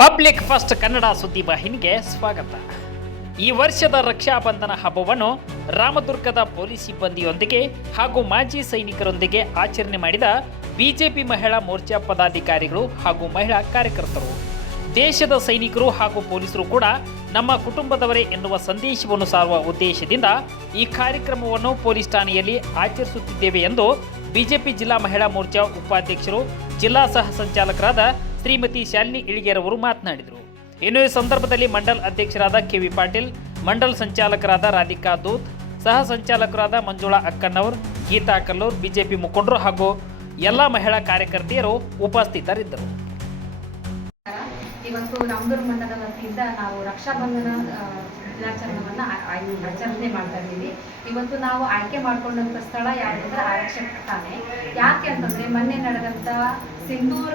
Public first Kannada ಸುದ್ದಿ ವಾಹಿನಿಗೆ ಸ್ವಾಗತ. ಈ ವರ್ಷದ ರಕ್ಷಾಬಂಧನ ಹಬ್ಬವನ್ನು ರಾಮದುರ್ಗದ ಪೊಲೀಸ್ ಸಿಬ್ಬಂದಿಯೊಂದಿಗೆ ಹಾಗೂ ಮಾಜಿ ಸೈನಿಕರೊಂದಿಗೆ ಆಚರಣೆ ಮಾಡಿದ ಬಿಜೆಪಿ ಮಹಿಳಾ ಮೋರ್ಚಾ ಪದಾಧಿಕಾರಿಗಳು ಹಾಗೂ ಮಹಿಳಾ ಕಾರ್ಯಕರ್ತರು. ದೇಶದ ಸೈನಿಕರು ಹಾಗೂ ಪೊಲೀಸರು ಕೂಡ ನಮ್ಮ ಕುಟುಂಬದವರೇ ಎನ್ನುವ ಸಂದೇಶವನ್ನು ಸಾರುವ ಉದ್ದೇಶದಿಂದ ಈ ಕಾರ್ಯಕ್ರಮವನ್ನು ಪೊಲೀಸ್ ಠಾಣೆಯಲ್ಲಿ ಆಚರಿಸುತ್ತಿದ್ದೇವೆ ಎಂದು ಬಿಜೆಪಿ ಜಿಲ್ಲಾ ಮಹಿಳಾ ಮೋರ್ಚಾ ಉಪಾಧ್ಯಕ್ಷರು, ಜಿಲ್ಲಾ ಸಹ ಸಂಚಾಲಕರಾದ ಶ್ರೀಮತಿ ಶಾಲಿನಿ ಇಳಿಗೇರವರು ಮಾತನಾಡಿದರು. ಇನ್ನು ಈ ಸಂದರ್ಭದಲ್ಲಿ ಮಂಡಲ್ ಅಧ್ಯಕ್ಷರಾದ ಕೆವಿ ಪಾಟೀಲ್, ಮಂಡಲ್ ಸಂಚಾಲಕರಾದ ರಾಧಿಕಾ ದೂತ್, ಸಹ ಸಂಚಾಲಕರಾದ ಮಂಜುಳಾ ಅಕ್ಕಣ್ಣವರ್, ಗೀತಾ ಕಲ್ಲೂರ್, ಬಿಜೆಪಿ ಮುಖಂಡರು ಹಾಗೂ ಎಲ್ಲ ಮಹಿಳಾ ಕಾರ್ಯಕರ್ತೆಯರು ಉಪಸ್ಥಿತರಿದ್ದರು. ಇವತ್ತು ರಾಮದುರ್ಗ ಮಂಡಲದ ವತಿಯಿಂದ ನಾವು ರಕ್ಷಾಬಂಧನ ದಿನಾಚರಣೆಯನ್ನು ಆಚರಣೆ ಮಾಡ್ತಾ ಇದ್ದೀವಿ. ಇವತ್ತು ನಾವು ಆಯ್ಕೆ ಮಾಡಿಕೊಂಡಂಥ ಸ್ಥಳ ಯಾವುದಂದ್ರೆ ಆರಕ್ಷಕ ಠಾಣೆ. ಯಾಕೆ ಅಂತಂದರೆ ಮೊನ್ನೆ ನಡೆದಂಥ ಸಿಂಧೂರ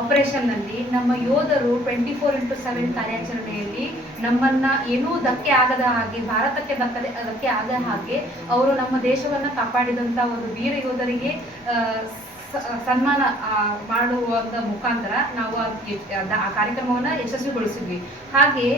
ಆಪರೇಷನ್ನಲ್ಲಿ ನಮ್ಮ ಯೋಧರು 24x7 ಕಾರ್ಯಾಚರಣೆಯಲ್ಲಿ ನಮ್ಮನ್ನ ಏನೂ ಧಕ್ಕೆ ಆಗದ ಹಾಗೆ, ಭಾರತಕ್ಕೆ ಧಕ್ಕೆ ಆಗದ ಹಾಗೆ ಅವರು ನಮ್ಮ ದೇಶವನ್ನು ಕಾಪಾಡಿದಂಥ ಒಂದು ವೀರ ಯೋಧರಿಗೆ ಸನ್ಮಾನ ಮಾಡುವಂಥ ಮುಖಾಂತರ ನಾವು ಆ ಕಾರ್ಯಕ್ರಮವನ್ನು ಯಶಸ್ವಿಗೊಳಿಸಿದ್ವಿ. ಹಾಗೆ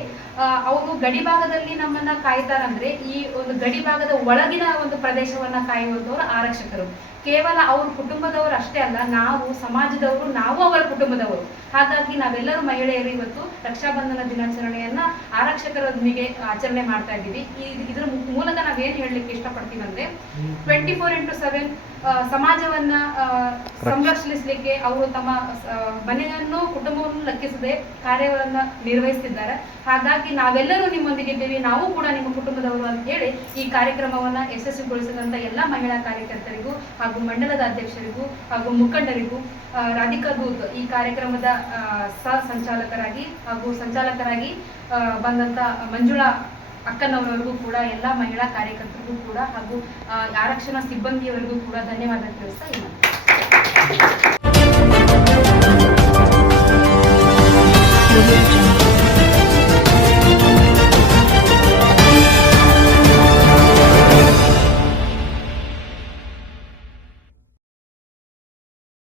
ಅವರು ಗಡಿ ಭಾಗದಲ್ಲಿ ನಮ್ಮನ್ನ ಕಾಯ್ತಾರಂದ್ರೆ ಈ ಒಂದು ಗಡಿ ಭಾಗದ ಒಳಗಿನ ಒಂದು ಪ್ರದೇಶವನ್ನ ಕಾಯುವಂಥವ್ರು ಆರಕ್ಷಕರು. ಕೇವಲ ಅವ್ರ ಕುಟುಂಬದವರು ಅಷ್ಟೇ ಅಲ್ಲ, ನಾವು ಸಮಾಜದವರು, ನಾವು ಅವರ ಕುಟುಂಬದವರು. ಹಾಗಾಗಿ ನಾವೆಲ್ಲರೂ ಮಹಿಳೆಯರು ಇವತ್ತು ರಕ್ಷಾಬಂಧನ ದಿನಾಚರಣೆಯನ್ನ ಆರಕ್ಷಕರೊಂದಿಗೆ ಆಚರಣೆ ಮಾಡ್ತಾ ಇದ್ದೀವಿ. ಇದ್ರ ಮೂಲಕ ನಾವೇನು ಹೇಳಲಿಕ್ಕೆ ಇಷ್ಟಪಡ್ತೀವಿ ಅಂದ್ರೆ 24x7 ಸಮಾಜವನ್ನ ಸಂರಕ್ಷಿಸಲಿಕ್ಕೆ ಅವರು ತಮ್ಮ ಮನೆಯನ್ನು, ಕುಟುಂಬವನ್ನು ಲೆಕ್ಕಿಸದೆ ಕಾರ್ಯವನ್ನ ನಿರ್ವಹಿಸುತ್ತಿದ್ದಾರೆ. ಹಾಗಾಗಿ ನಾವೆಲ್ಲರೂ ನಿಮ್ಮೊಂದಿಗಿದ್ದೀವಿ, ನಾವು ಕೂಡ ನಿಮ್ಮ ಕುಟುಂಬದವರು ಅಂತ ಹೇಳಿ ಈ ಕಾರ್ಯಕ್ರಮವನ್ನ ಯಶಸ್ವಿಗೊಳಿಸಿದಂತ ಎಲ್ಲ ಮಹಿಳಾ ಕಾರ್ಯಕರ್ತರಿಗೂ ಹಾಗೂ ಮಂಡಲದ ಅಧ್ಯಕ್ಷರಿಗೂ ಹಾಗೂ ಮುಖಂಡರಿಗೂ, ರಾಧಿಕಾ ದೂತ್ ಈ ಕಾರ್ಯಕ್ರಮದ ಸಹ ಸಂಚಾಲಕರಾಗಿ ಹಾಗೂ ಸಂಚಾಲಕರಾಗಿ ಬಂದಂತ ಮಂಜುಳಾ ಅಕ್ಕನವರವರೆಗೂ ಕೂಡ, ಎಲ್ಲ ಮಹಿಳಾ ಕಾರ್ಯಕರ್ತರಿಗೂ ಕೂಡ ಹಾಗೂ ಆರಕ್ಷಣಾ ಸಿಬ್ಬಂದಿಯವರಿಗೂ ಕೂಡ ಧನ್ಯವಾದ ತಿಳಿಸ್ತಾ ಇದ್ದೀನಿ.